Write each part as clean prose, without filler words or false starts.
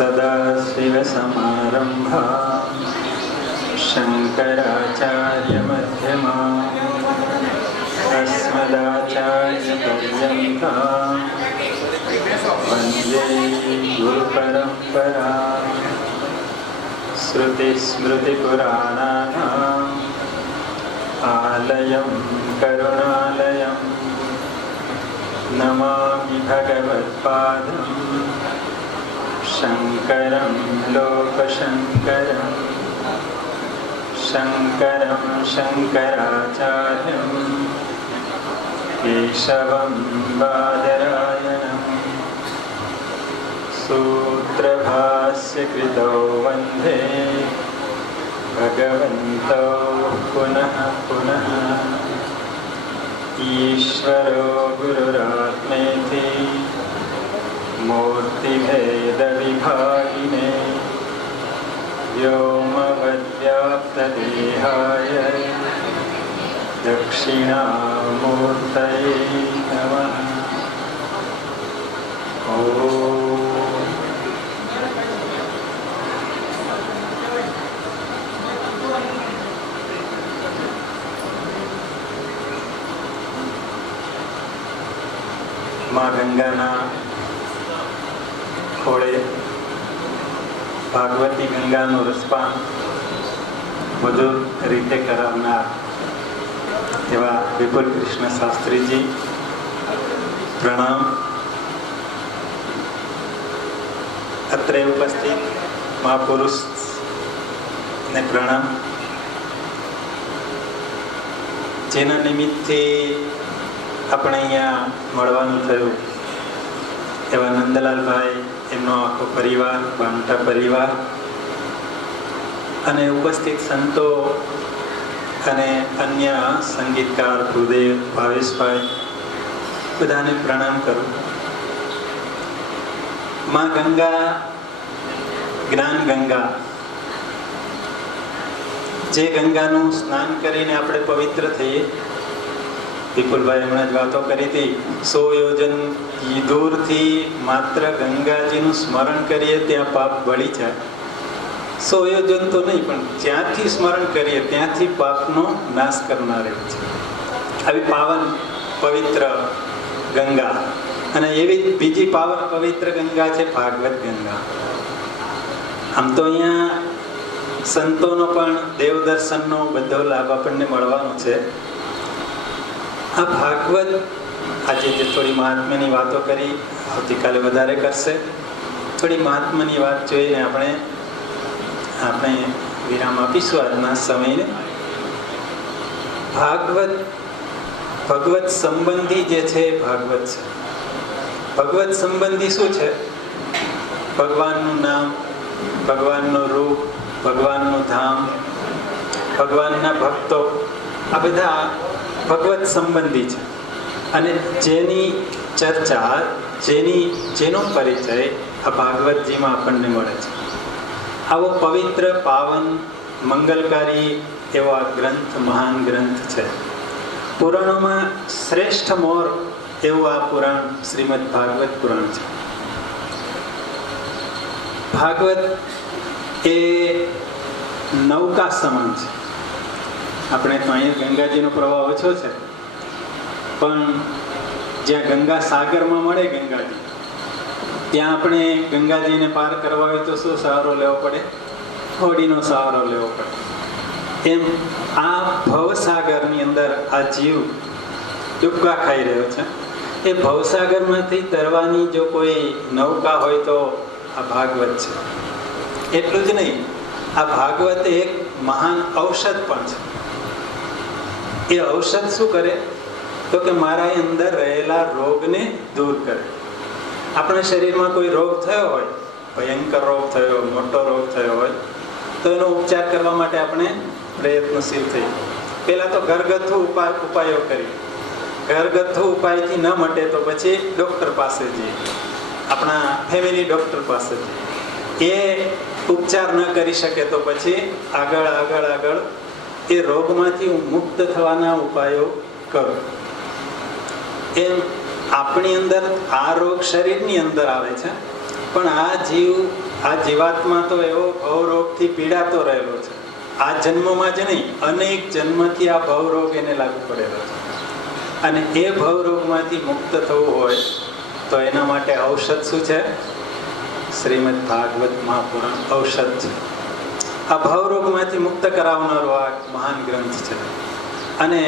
सदाशिवसमारम्भाः शङ्कराचार्यमध्यमाः अस्मदाचार्यपर्यन्ताः वन्दे गुरुपरम्पराः। श्रुतिस्मृतिपुराणानाम् आलयं करुणालयं नमामि भगवत्पादं शङ्करं लोकशङ्करं शङ्करं शङ्कराचार्यं केशवं बादरायणं सूत्रभाष्यकृतौ वन्दे भगवन्तौ पुनः पुनः। ईश्वरो गुरुरात्मेति मूर्तिभेदविभागिने व्योमवद्व्याप्तदेहाय दक्षिणामूर्तये नमः। ॐ માં ગંગાના ખોળે ભાગવતી ગંગાનું રસપાન મધુર રીતે કરાવનાર એવા વિપુલ કૃષ્ણ શાસ્ત્રીજી પ્રણામ. અત્રે ઉપસ્થિત મહાપુરુષને પ્રણામ. જેના નિમિત્તથી આપણે અહીંયા મળવાનું થયું એવા નંદલાલભાઈ, એમનો આખો પરિવાર, બાંટા પરિવાર અને ઉપસ્થિત સંતો અને અન્ય સંગીતકાર ભૂદેવ, ભાવેશભાઈ, બધાને પ્રણામ કરું. માં ગંગા, જ્ઞાન ગંગા, જે ગંગાનું સ્નાન કરીને આપણે પવિત્ર થઈએ. વિપુલભાઈ હમણાં જ વાતો કરી હતી, 100 યોજન દૂરથી માત્ર ગંગાજીનું સ્મરણ કરીએ ત્યાં પાપ બળી જાય. 100 યોજન તો નહીં, પણ જ્યાંથી સ્મરણ કરીએ ત્યાંથી પાપનો નાશ કરનાર છે. આવી પાવન પવિત્ર ગંગા, અને એવી બીજી પાવન પવિત્ર ગંગા છે ભાગવત ગંગા. આમ તો અહીંયા સંતોનો પણ દેવદર્શનનો બધો લાભ આપણને મળવાનો છે. આ ભાગવત, આજે જે થોડી મહાત્મ્યની વાતો કરી, આવતીકાલે વધારે કરશે. થોડી મહાત્મ્યની વાત જોઈને આપણે વિરામ આપીશું આજના સમયને. ભગવત સંબંધી જે છે એ ભાગવત છે. ભગવત સંબંધી શું છે? ભગવાનનું નામ, ભગવાનનું રૂપ, ભગવાનનું ધામ, ભગવાનના ભક્તો, આ બધા ભગવત સંબંધી છે. અને જેની ચર્ચા, જેનો પરિચય આ ભાગવતજીમાં આપણને મળે છે. આવો પવિત્ર, પાવન, મંગલકારી એવો આ ગ્રંથ, મહાન ગ્રંથ છે. પુરાણોમાં શ્રેષ્ઠ મોર એવું આ પુરાણ શ્રીમદ ભાગવત પુરાણ છે. ભાગવત એ નૌકા સમાન છે. આપણે તો અહીંયા ગંગાજીનો પ્રવાહ ઓછો છે, પણ જ્યાં ગંગા સાગરમાં મળે ગંગાજી, ત્યાં આપણે ગંગાજીને પાર કરવા હોય તો શું સહારો લેવો પડે? હોડીનો સહારો લેવો પડે. એમ આ ભવસાગરની અંદર આ જીવ ડૂબકા ખાઈ રહ્યો છે. એ ભવસાગરમાંથી તરવાની જો કોઈ નૌકા હોય તો આ ભાગવત છે. એટલું જ નહીં, આ ભાગવત એક મહાન ઔષધ પણ છે. એ ઔષધ શું કરે? તો કે મારા અંદર રહેલા રોગને દૂર કરે. આપણા શરીરમાં કોઈ રોગ થયો હોય, ભયંકર રોગ થયો, મોટો રોગ થયો હોય, તો એનો ઉપચાર કરવા માટે આપણે પ્રયત્નશીલ થઈએ. પહેલાં તો ઘરગથ્થુ ઉપાયો કરીએ. ઘરગથ્થુ ઉપાયથી ન મટે તો પછી ડૉક્ટર પાસે જઈએ, આપણા ફેમિલી ડૉક્ટર પાસે જઈએ. એ ઉપચાર ન કરી શકે તો પછી આગળ એ રોગમાંથી હું મુક્ત થવાના ઉપાયો કરું. એમ આપણી અંદર આ રોગ શરીરની અંદર આવે છે, પણ આ જીવ આ જીવાત્મા તો એવો ભવરોગથી પીડાતો રહેલો છે. આ જન્મમાં જ નહીં, અનેક જન્મથી આ ભવરોગ એને લાગુ પડેલો છે. અને એ ભવરોગમાંથી મુક્ત થવું હોય તો એના માટે ઔષધ શું છે? શ્રીમદ ભાગવત મહાપુરાણ ઔષધ છે. આ ભવરોગમાંથી મુક્ત કરાવનારો આ મહાન ગ્રંથ છે. અને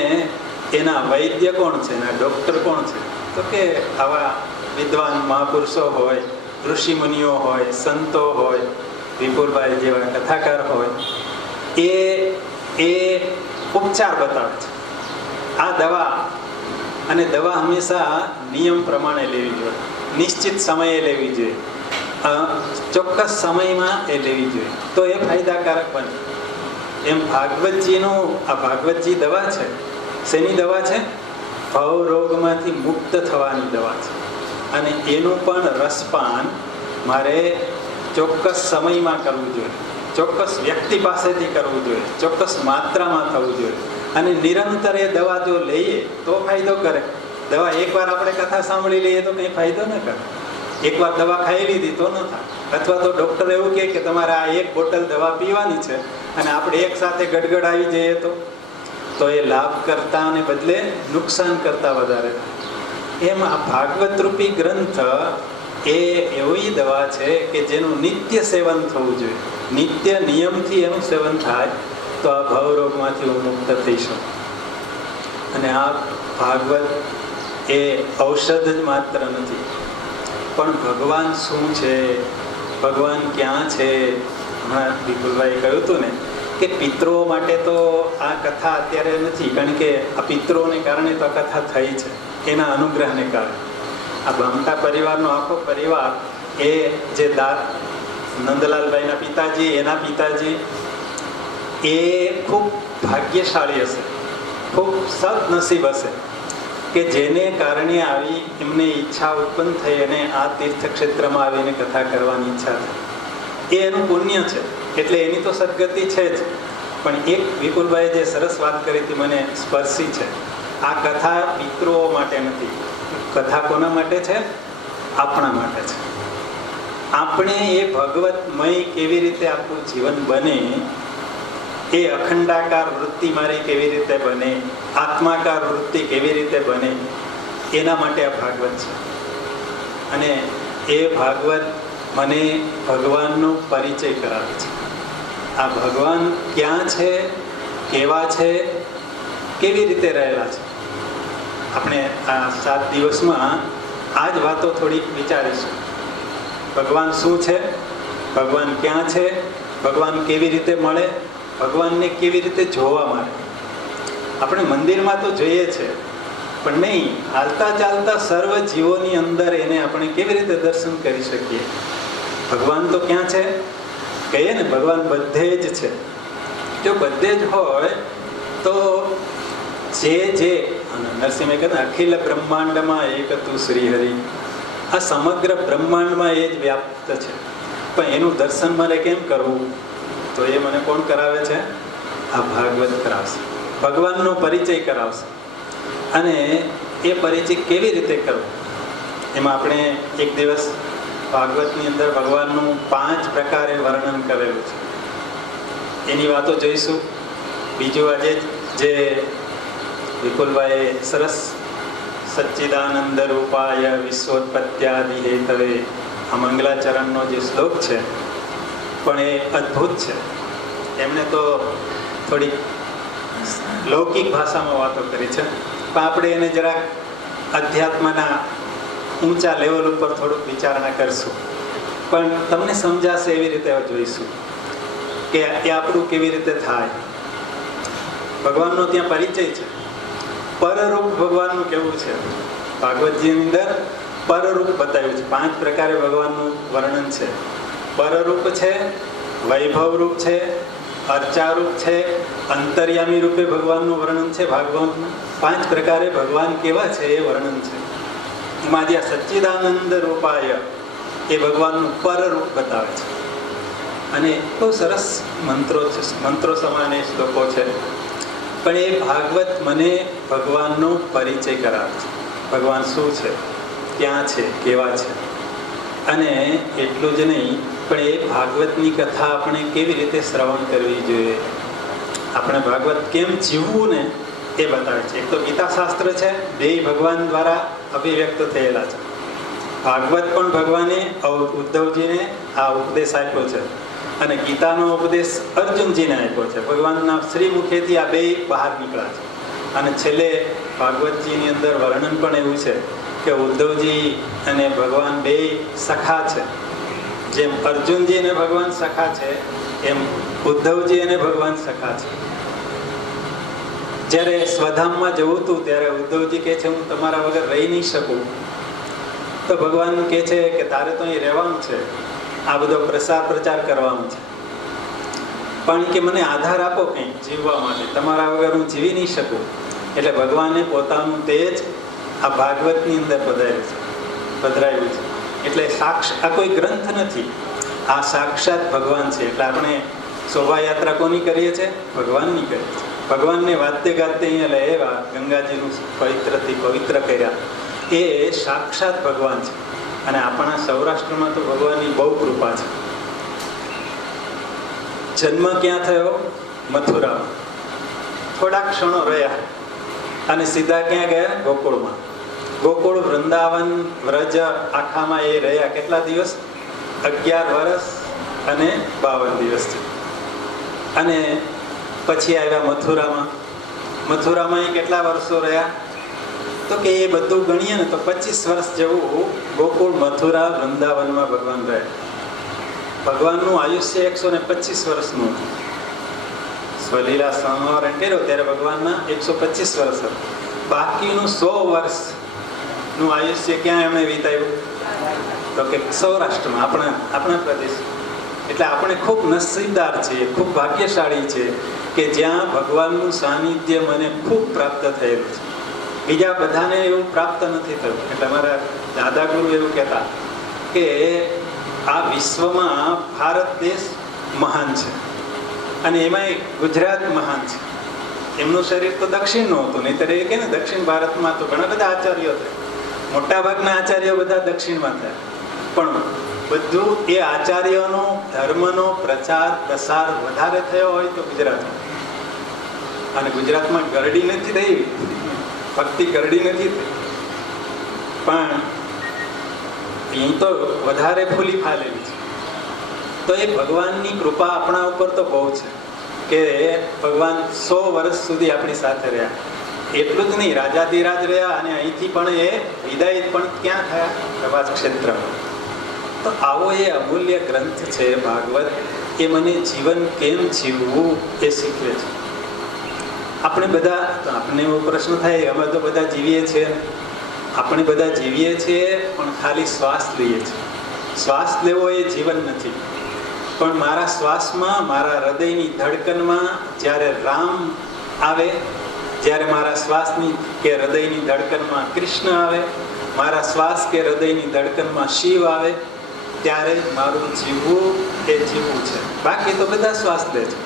એના વૈદ્ય કોણ છે, એના ડૉક્ટર કોણ છે? તો કે આવા વિદ્વાન મહાપુરુષો હોય, ઋષિ મુનિઓ હોય, સંતો હોય, વિપુલભાઈ જેવા કથાકાર હોય, એ ઉપચાર બતાવે છે. આ દવા, અને દવા હંમેશા નિયમ પ્રમાણે લેવી જોઈએ, નિશ્ચિત સમયે લેવી જોઈએ, ચોક્કસ સમયમાં એ લેવી જોઈએ, તો એ ફાયદાકારક બને. એમ ભાગવતજીનું, આ ભાગવતજી દવા છે. શેની દવા છે? ભવરોગમાંથી મુક્ત થવાની દવા છે. અને એનું પણ રસપાન મારે ચોક્કસ સમયમાં કરવું જોઈએ, ચોક્કસ વ્યક્તિ પાસેથી કરવું જોઈએ, ચોક્કસ માત્રામાં થવું જોઈએ. અને નિરંતર એ દવા જો લઈએ તો ફાયદો કરે. દવા એકવાર આપણે કથા સાંભળી લઈએ તો કંઈ ફાયદો ન કરે. એકવાર દવા ખાઈ લીધી તો ન થાય. અથવા તો ડૉક્ટર એવું કહે કે તમારે આ એક બોટલ દવા પીવાની છે, અને આપણે એક સાથે ગડગડ આવી જઈએ તો એ લાભ કરતાને બદલે નુકસાન કરતા વધારે થાય. એમ આ ભાગવત રૂપી ગ્રંથ એ એવી દવા છે કે જેનું નિત્ય સેવન થવું જોઈએ. નિત્ય નિયમથી એનું સેવન થાય તો આ ભવરોગમાંથી હું મુક્ત થઈ શકું. અને આ ભાગવત એ ઔષધ જ માત્ર નથી, પણ ભગવાન શું છે, ભગવાન ક્યાં છે. હમણાં વિપુલભાઈ કહ્યું હતું ને કે પિતૃઓ માટે તો આ કથા અત્યારે નથી, કારણ કે આ પિતૃઓને કારણે તો આ કથા થઈ છે, એના અનુગ્રહને કારણે. આ ભમતા પરિવારનો આખો પરિવાર, એ જે નંદલાલભાઈના પિતાજી, એના પિતાજી, એ ખૂબ ભાગ્યશાળી હશે, ખૂબ સદનસીબ હશે કે જેને કારણે આવી એમને ઈચ્છા ઉત્પન્ન થઈ અને આ તીર્થક્ષેત્રમાં આવીને કથા કરવાની ઈચ્છા થઈ. એ એનું પુણ્ય છે, એટલે એની તો સદગતિ છે જ. પણ એક વિપુલભાઈ જે સરસ વાત કરી હતી, મને સ્પર્શી છે. આ કથા પિતૃઓ માટે નથી, કથા કોના માટે છે? આપણા માટે છે. આપણે એ ભગવતમય કેવી રીતે આપણું જીવન બને, એ અખંડાકાર વૃત્તિ મારી કેવી રીતે બને, આત્માકાર વૃત્તિ કેવી રીતે બને, એના માટે આ ભાગવત છે. અને એ ભાગવત મને ભગવાનનો પરિચય કરાવે છે. આ ભગવાન ક્યાં છે, કેવા છે, કેવી રીતે રહેલા છે. આપણે આ 7 દિવસમાં આ જ વાતો થોડીક વિચારીશું. ભગવાન શું છે, ભગવાન ક્યાં છે, ભગવાન કેવી રીતે મળે, ભગવાનને કેવી રીતે જોવા મળે. આપણે મંદિરમાં તો જોઈએ છે, પણ નહીં, હાલતા ચાલતા સર્વ જીવોની અંદર એને આપણે કેવી રીતે દર્શન કરી શકીએ. ભગવાન તો ક્યાં છે? કહીએ ને ભગવાન બધે જ છે. જો બધે જ હોય તો જે નરસિંહે કહે અખિલ બ્રહ્માંડમાં એક તું શ્રી હરિ, આ સમગ્ર બ્રહ્માંડમાં એ જ વ્યાપ્ત છે. પણ એનું દર્શન મારે કેમ કરવું? તો એ મને કોણ કરાવે છે? આ ભાગવત કરાવશે, ભગવાનનો પરિચય કરાવશે. અને એ પરિચય કેવી રીતે કરવો, એમાં આપણે એક દિવસ ભાગવતની અંદર ભગવાનનું 5 પ્રકારે વર્ણન કરેલું છે, એની વાતો જોઈશું. બીજું આજે જે વિપુલભાઈએ સરસ સચ્ચિદાનંદ રૂપાય વિશ્વોત્પત્યાદિ હેતવે, આ મંગલાચરણનો જે શ્લોક છે, પણ એ અદ્ભુત છે. એમણે તો થોડીક લૌકિક ભાષામાં વાતો કરી છે, પણ આપણે એને જરાક અધ્યાત્મના ઊંચા લેવલ ઉપર થોડુંક વિચારણા કરશું. પણ તમને સમજાશે એવી રીતે જોઈશું કે એ આપણું કેવી રીતે થાય. ભગવાનનો ત્યાં પરિચય છે. પરરૂપ ભગવાનનું કેવું છે? ભાગવતજીની અંદર પરરૂપ બતાવ્યું છે. 5 પ્રકારે ભગવાનનું વર્ણન છે. પરરૂપ છે, વૈભવરૂપ છે, અર્ચારૂપ છે, અંતર્યામી રૂપે ભગવાનનું વર્ણન છે. ભાગવતનું 5 પ્રકારે ભગવાન કેવા છે એ વર્ણન છે. એમાં જે સચ્ચિદાનંદ રૂપાય એ ભગવાનનું પરરૂપ બતાવે છે. અને બહુ સરસ મંત્રો છે, મંત્રો સમાન એ શ્લોકો છે. પણ એ ભાગવત મને ભગવાનનો પરિચય કરાવે છે. ભગવાન શું છે, ક્યાં છે, કેવા છે. અને એટલું જ નહીં, પણ એ ભાગવતની કથા આપણે કેવી રીતે શ્રવણ કરવી જોઈએ, આપણે ભાગવત કેમ જીવવું ને એ બતાવે છે. એક તો ગીતા શાસ્ત્ર છે, બે ભગવાન દ્વારા અભિવ્યક્ત થયેલા છે. ભાગવત પણ ભગવાને ઉદ્ધવજીને આ ઉપદેશ આપ્યો છે અને ગીતાનો ઉપદેશ અર્જુનજીને આપ્યો છે. ભગવાનના શ્રી મુખેથી આ બે બહાર નીકળ્યા છે. અને છેલ્લે ભાગવતજીની અંદર વર્ણન પણ એવું છે કે ઉદ્ધવજી અને ભગવાન બે સખા છે. જેમ અર્જુનજી અને ભગવાન સખા છે, એમ ઉદ્ધવજી અને ભગવાન સખા છે. જ્યારે સ્વધામમાં જવું હતું ત્યારે ઉદ્ધવજી કહે છે હું તમારા વગર રહી નહીં શકું. તો ભગવાન કહે છે કે તારે તો અહીં રહેવાનું છે, આ બધો પ્રચાર કરવાનો છે, પણ કે મને આધાર આપો કંઈક જીવવા માટે, તમારા વગર હું જીવી નહીં શકું. એટલે ભગવાને પોતાનું તેજ આ ભાગવતની અંદર પધરાવ્યું છે. એટલે આ કોઈ ગ્રંથ નથી, આ સાક્ષાત ભગવાન છે. એટલે આપણે શોભાયાત્રા કોની કરીએ છીએ? ભગવાનની કરીએ છીએ. ભગવાનને વાદ્ય ગાતે અહીંયા લેવા ગંગાજીનું પવિત્રથી પવિત્ર કર્યા, એ સાક્ષાત ભગવાન છે. અને આપણા સૌરાષ્ટ્રમાં તો ભગવાનની બહુ કૃપા છે. જન્મ ક્યાં થયો? મથુરામાં. થોડા ક્ષણો રહ્યા અને સીધા ક્યાં ગયા? ગોકુળમાં. ગોકુળ, વૃંદાવન, વ્રજ આખામાં એ રહ્યા કેટલા દિવસ? 11 વર્ષ અને 52 દિવસ છે. અને પછી આવ્યા મથુરામાં. મથુરામાં એ કેટલા વર્ષો રહ્યા? તો કે એ બધું ગણીએ ને તો 25 વર્ષ જેવું ગોકુળ, મથુરા, વૃંદાવનમાં ભગવાન રહ્યા. ભગવાનનું આયુષ્ય 125 વર્ષનું હતું. સ્વલીલા સંવરણ કર્યો ત્યારે ભગવાનના 125 વર્ષ હતા. બાકીનું 100 વર્ષનું આયુષ્ય ક્યાં એમણે વિતાવ્યું? તો કે સૌરાષ્ટ્રમાં, આપણા પ્રદેશ. એટલે આપણે ખૂબ નસીબદાર છીએ, ખૂબ ભાગ્યશાળી છે કે જ્યાં ભગવાનનું સાનિધ્ય મને ખૂબ પ્રાપ્ત થયેલું છે. બીજા બધાને એવું પ્રાપ્ત નથી થયું. એટલે અમારા દાદા ગુરુ એવું કહેતા કે આ વિશ્વમાં ભારત દેશ મહાન છે અને એમાંય ગુજરાત મહાન છે. એમનું શરીર તો દક્ષિણનું હતું, નહીંતર એ કે ને દક્ષિણ ભારતમાં તો ઘણા બધા આચાર્યો થયા. મોટાભાગના આચાર્યો બધા દક્ષિણમાં થયા. પણ બધું એ આચાર્યોનો ધર્મનો પ્રચાર પ્રસાર વધારે થયો હોય તો ગુજરાતમાં. અને ગુજરાતમાં ગરડી નથી થઈ, ભક્તિ ગરડી નથી થઈ, પણ અહીં તો વધારે ફૂલી ફાલેલી છે. તો એ ભગવાનની કૃપા આપણા ઉપર તો બહુ છે કે ભગવાન 100 વર્ષ સુધી આપણી સાથે રહ્યા. એટલું જ નહીં, રાજાધિરાજ રહ્યા અને અહીંથી પણ એ વિદાય પણ ક્યાં થયા? પ્રવાસ ક્ષેત્રમાં. તો આવો એ અમૂલ્ય ગ્રંથ છે ભાગવત. એ મને જીવન કેમ જીવવું એ શીખવે છે. આપણે બધા, આપણને એવો પ્રશ્ન થાય, અમે તો બધા જીવીએ છીએ, આપણે બધા જીવીએ છીએ પણ ખાલી શ્વાસ લઈએ છીએ. શ્વાસ લેવો એ જીવન નથી. પણ મારા શ્વાસમાં, મારા હૃદયની ધડકનમાં જ્યારે રામ આવે, જ્યારે મારા શ્વાસની કે હૃદયની ધડકનમાં કૃષ્ણ આવે, મારા શ્વાસ કે હૃદયની ધડકનમાં શિવ આવે, ત્યારે મારું જીવવું એ જીવવું છે. બાકી તો બધા શ્વાસ લે છે,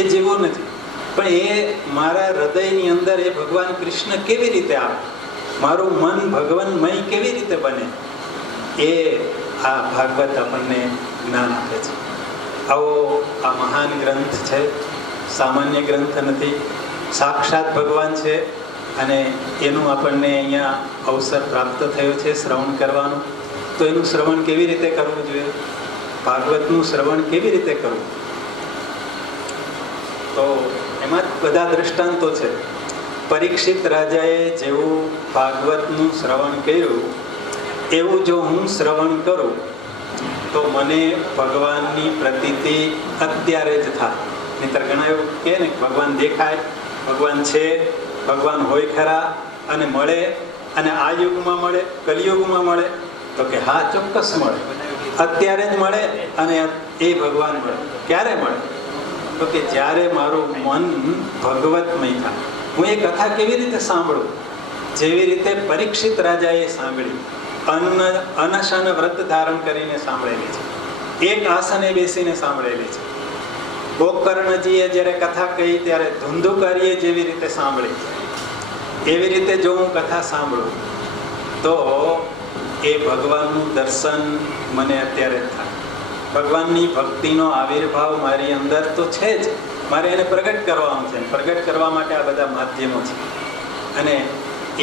એ જીવવું નથી. પણ એ મારા હૃદયની અંદર એ ભગવાન કૃષ્ણ કેવી રીતે આવે, મારું મન ભગવાનમય કેવી રીતે બને, એ આ ભાગવત આપણને જ્ઞાન આપે છે. આવો આ મહાન ગ્રંથ છે, સામાન્ય ગ્રંથ નથી, સાક્ષાત ભગવાન છે. અને એનું આપણને અહીંયા અવસર પ્રાપ્ત થયો છે શ્રવણ કરવાનું. તો એનું શ્રવણ કેવી રીતે કરવું જોઈએ? ભાગવતનું શ્રવણ કેવી રીતે કરવું? તો એમાં બધા દ્રષ્ટાંતો છે. પરીક્ષિત રાજાએ જેવું ભાગવતનું શ્રવણ કર્યું એવું જો હું શ્રવણ કરું તો મને ભગવાનની પ્રતીતિ અત્યારે જ થાય. નહીંતર ઘણા એવું કહે ને ભગવાન દેખાય, ભગવાન છે, ભગવાન હોય ખરા અને મળે, અને આ યુગમાં મળે, કલિયુગમાં મળે, તો કે હા ચોક્કસ મળે, અત્યારે જ મળે. અને એ ભગવાન મળે ક્યારે મળે? તો કે જ્યારે મારું મન ભગવતમય થાય. હું એ કથા કેવી રીતે સાંભળું? જેવી રીતે પરીક્ષિત રાજાએ સાંભળી, અનશન વ્રત ધારણ કરીને સાંભળેલી છે, એક આસને બેસીને સાંભળેલી છે. ગોકર્ણજીએ જ્યારે કથા કહી ત્યારે ધુંધુકારીએ જેવી રીતે સાંભળી, એવી રીતે જો હું કથા સાંભળું તો એ ભગવાનનું દર્શન મને અત્યારે થાય. ભગવાનની ભક્તિનો આવિર્ભાવ મારી અંદર તો છે જ, મારે એને પ્રગટ કરવાનું છે. પ્રગટ કરવા માટે આ બધા માધ્યમો છે. અને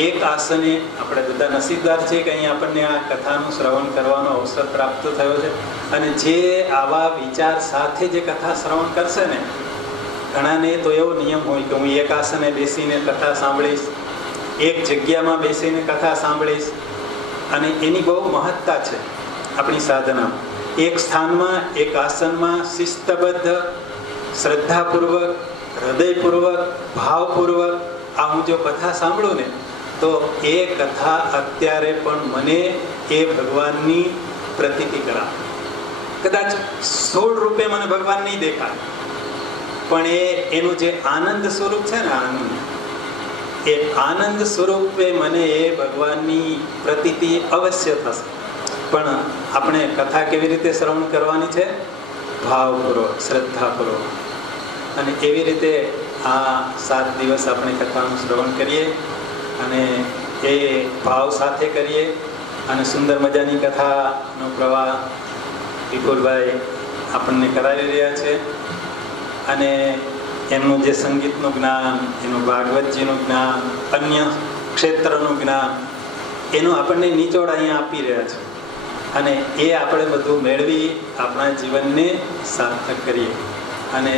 એક આસને આપણે બધા નસીબદાર છે કે અહીં આપણને આ કથાનું શ્રવણ કરવાનો અવસર પ્રાપ્ત થયો છે. અને જે આવા વિચાર સાથે જે કથા શ્રવણ કરશે ને, ઘણાને તો એવો નિયમ હોય કે હું એક આસને બેસીને કથા સાંભળીશ, એક જગ્યામાં બેસીને કથા સાંભળીશ. અને એની બહુ મહત્તા છે આપણી સાધના. એક સ્થાનમાં, એક આસનમાં શિસ્તબદ્ધ, શ્રદ્ધાપૂર્વક, હૃદયપૂર્વક, ભાવપૂર્વક આ હું જો કથા સાંભળું ને, તો એ કથા અત્યારે પણ મને એ ભગવાનની પ્રતીતિ કરાવે. કદાચ સ્થૂળ રૂપે મને ભગવાન નહીં દેખાય, પણ એનું જે આનંદ સ્વરૂપ છે ને, એ આનંદ સ્વરૂપે મને એ ભગવાનની પ્રતીતિ અવશ્ય થશે. પણ આપણે કથા કેવી રીતે શ્રવણ કરવાની છે? ભાવપૂર્વક, શ્રદ્ધાપૂર્વક. અને એવી રીતે આ 7 દિવસ આપણે કથાનું શ્રવણ કરીએ અને એ ભાવ સાથે કરીએ. અને સુંદર મજાની કથાનો પ્રવાહ વિપુલભાઈ આપણને કરાવી રહ્યા છે. અને એમનું જે સંગીતનું જ્ઞાન, એનું ભાગવતજીનું જ્ઞાન, અન્ય ક્ષેત્રનું જ્ઞાન, એનું આપણને નિચોડ અહીંયા આપી રહ્યા છે. અને એ આપણે બધું મેળવી આપણા જીવનને સાર્થક કરીએ અને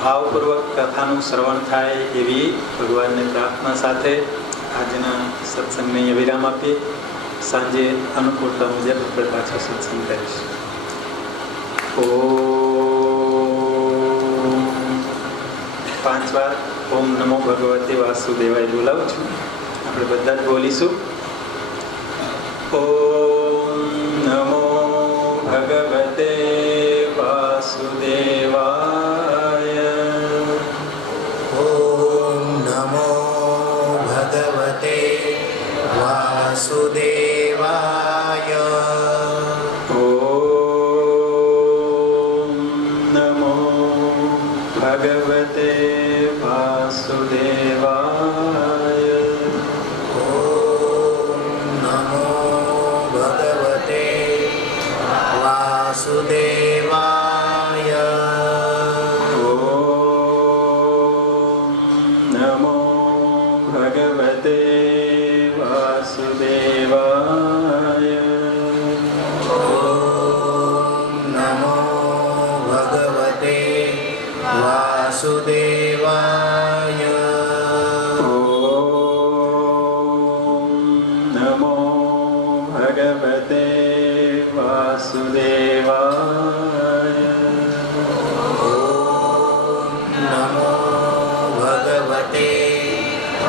ભાવપૂર્વક કથાનું શ્રવણ થાય એવી ભગવાનને પ્રાર્થના સાથે આજના સત્સંગને વિરામ આપીએ. સાંજે અનુકૂળતા મુજબ આપણે પાછો સત્સંગ કરીશું. ઓમ 5 વાર ઓમ નમો ભગવતે વાસુદેવાય બોલાવું છું. આપણે બધા જ બોલીશું. ઓમ નમો ભગવતે વાસુદેવાય. ઓમ નમો ભગવતે વાસુદેવાય. ઓમ નમો ભગવતે વાસુદેવાય. ઓમ નમો ભગવતે વાસુદેવાય. ઓમ નમો ભગવતે વાસુદેવાય. ઓમ નમો ભગવતે વાસુદેવાય. ઓમ નમો ભગવતે વાસુદેવાય. ઓમ નમો ભગવતે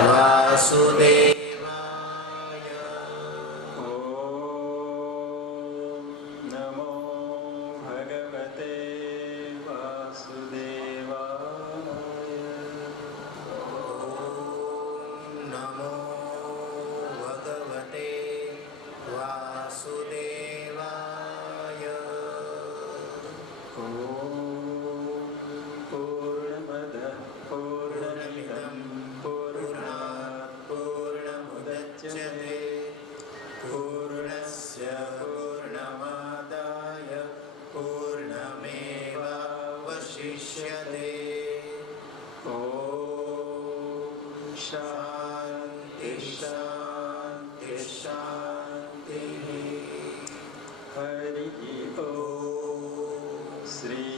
વાસુદેવાય. ઓમ નમો ભગવતે વાસુદેવાય. નમો ભગવતે વાસુદેવાય. ઓમ પૂર્ણમદ પૂર્ણમિદં પૂર્ણાત પૂર્ણમુદચ્યતે પૂર્ણસ્ય પૂર્ણમાદાય પૂર્ણમેવાવશિષ્યતે. ઓમ શાંતિ શાંતિ શાંતિ. હરિ ઓમ. શ્રી